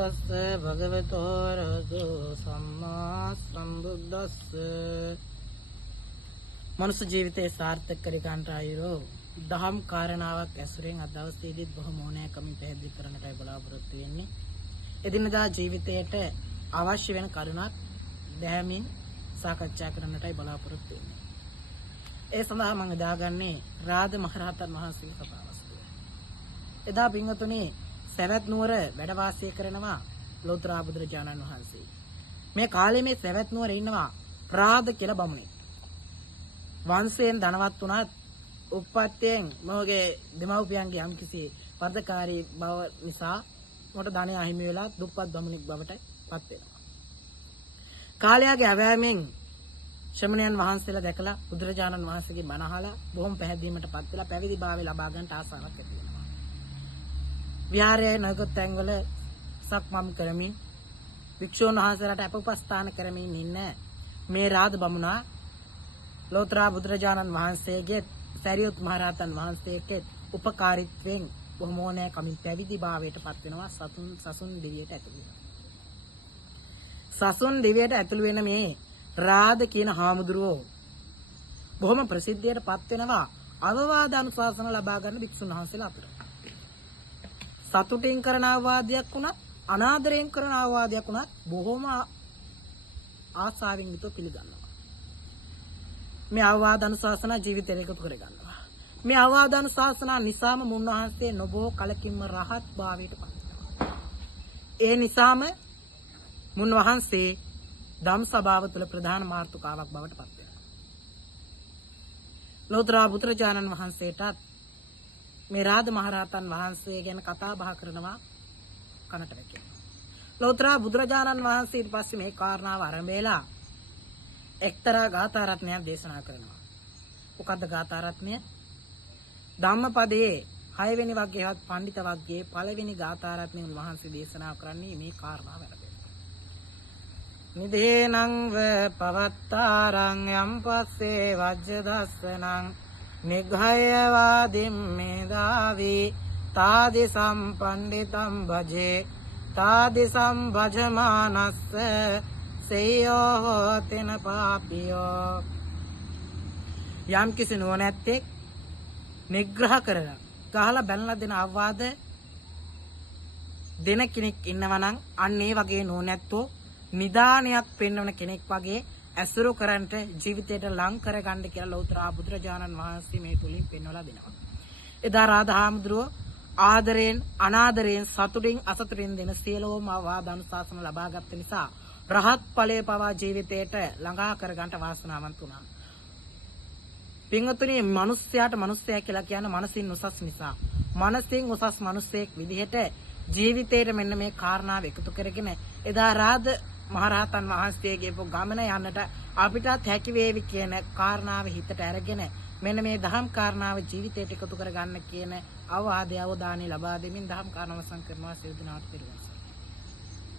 තස්ස භගවතෝ රහතෝ සම්මා සම්බුද්දස්ස. මනුෂ්‍ය ජීවිතේ සාර්ථක කර ගන්නට ආයුරෝ දහම් කාරණාවක් ඇසුරෙන් අද දවසේදීත් බොහොම ඕනෑකමින් පැහැදිලි කරන්නටයි බලාපොරොත්තු වෙන්නේ. එදිනදා ජීවිතයට අවශ්‍ය වෙන කරුණක් දැහැමින් සාකච්ඡා කරන්නටයි බලාපොරොත්තු වෙන්නේ. ඒ සඳහා මම දාගන්නේ රාද මහරහතන් වහන්සේගේ කතාවස්තුව. එදා පින්වතුනි සවැත් නුවර වැඩ වාසය කරනවා ලෝතර බුදුරජාණන් වහන්සේ. මේ කාලේ මේ සවැත් නුවර ඉන්නවා රාද කියලා බමුණෙක්. වංශයෙන් ධනවත් වුණත් උප්පත්තියෙන් මොහුගේ දෙමව්පියන්ගේ යම්කිසි වර්ධකාරී බව නිසා මොකට ධනය අහිමි වෙලා දුප්පත් බමුණෙක් බවට පත් වෙනවා. කාලයාගේ අවෑමෙන් ශ්‍රමණයන් වහන්සේලා දැකලා බුදුරජාණන් වහන්සේගේ බණ අහලා බොහොම පැහැදීමටපත් වෙලා පැවිදි භාවය ලබා ගන්නට ආසාවක් ඇති වෙනවා. විහාරයේ නොයෙකුත් තැන්වල සක්මන් කරමින් වික්ෂුන් වහන්සේලාට අපෝපස්ථාන කරමින් ඉන්න මේ රාද බමුණා ලෝතර බුදුරජාණන් වහන්සේගේ සරියුත් මහරහතන් වහන්සේගේ උපකාරීත්වයෙන් බොහොම ඕනෑකමින් පැවිදි භාවයටපත් වෙනවා. සසුන් දෙවියට ඇතුළු වෙනවා. සසුන් දෙවියට ඇතුළු වෙන මේ රාද කියන හාමුදුරුවෝ බොහොම ප්‍රසිද්ධියටපත් වෙනවා අවවාද අනුශාසන ලබා ගන්න භික්ෂුන් වහන්සේලා අතර. සතුටින් කරන අවවාදයක් වුණත් අනාදරයෙන් කරන අවවාදයක් වුණත් බොහොම ආසාවෙන් යුතුව පිළිගන්නවා. මේ අවවාද අනුශාසන ජීවිතයට එකතු කරගන්නවා. මේ අවවාද අනුශාසන නිසාම මුන්වහන්සේ නොබෝ කලකින්ම රහත් භාවයට පත් වෙනවා. ඒ නිසාම මුන්වහන්සේ ධම් සභාව තුළ ප්‍රධාන මාර්තුකාවක් බවට පත් වෙනවා. ලෝතර බුදුරජාණන් වහන්සේටත් මේ රාද මහරහතන් වහන්සේ ගැන කතා බහ කරනවා කනට වැටෙනවා. ලෝතර බුදුරජාණන් වහන්සේ ඊට පස්සේ මේ කාරණාව ආරම්භයලා එක්තරා ගාථා රත්නයක් දේශනා කරනවා. මොකද්ද ගාථා රත්නය? ධම්මපදයේ 6 වෙනි වග්ගයේවත් පඬිත වග්ගයේ පළවෙනි ගාථා රත්නය වහන්සේ දේශනා කරන්නේ මේ කාරණාව වැරදෙනවා. නිදේනං ව පවත්තාරං යම් පස්සේ වජ්ජ දස්සනං නිග්හය වාදිම් මේදාවි තාදි සම්පණ්ඩිතම් භජේ තාදි සම්භජමානස්ස සේයෝ හෝතෙන පාපියෝ. යම් කිසි නුවණැත්තෙක් නිග්‍රහ කරලා ගහලා බැනලා දෙන අවවාද දෙන කෙනෙක් ඉන්නවා නම් අන්න ඒ වගේ නුවණැත්තෝ නිදානයක් පෙන්වන කෙනෙක් වගේ ඇසුරු කරන්ට ජීවිතයට ලං කරගන්න කියලා ලෞතර බුදුරජාණන් වහන්සේ මේ තුලින් පෙන්වලා දෙනවා. එදා රාධාමුද්‍රෝ ආදරයෙන් අනාදරයෙන් සතුටින් අසතුටින් දෙන සියලෝම අවවාද අනුශාසන ලබාගත් නිසා රහත් ඵලයේ පවා ජීවිතයට ළඟා කරගන්න වාසනාවන්ත වුණා. පින්වතුනි මිනිස්යාට මිනිස්යා කියලා කියන්නේ මනසින් උසස් නිසා. මනසින් උසස් මිනිසෙක් විදිහට ජීවිතේට මෙන්න මේ කාරණාව එකතු කරගෙන එදා රාද මහරහතන් වහන්සේගේ ගමන යන්නට අපිටත් හැකි වේවි කියන කාරණාව හිතට අරගෙන මෙන්න මේ දහම් කාරණාව ජීවිතයට එකතු කරගන්න කියන අවවාදය අවදානය ලබා දෙමින් දහම් කාරණාව සංකරනවා සියලු දෙනාට පිළිගන්නවා.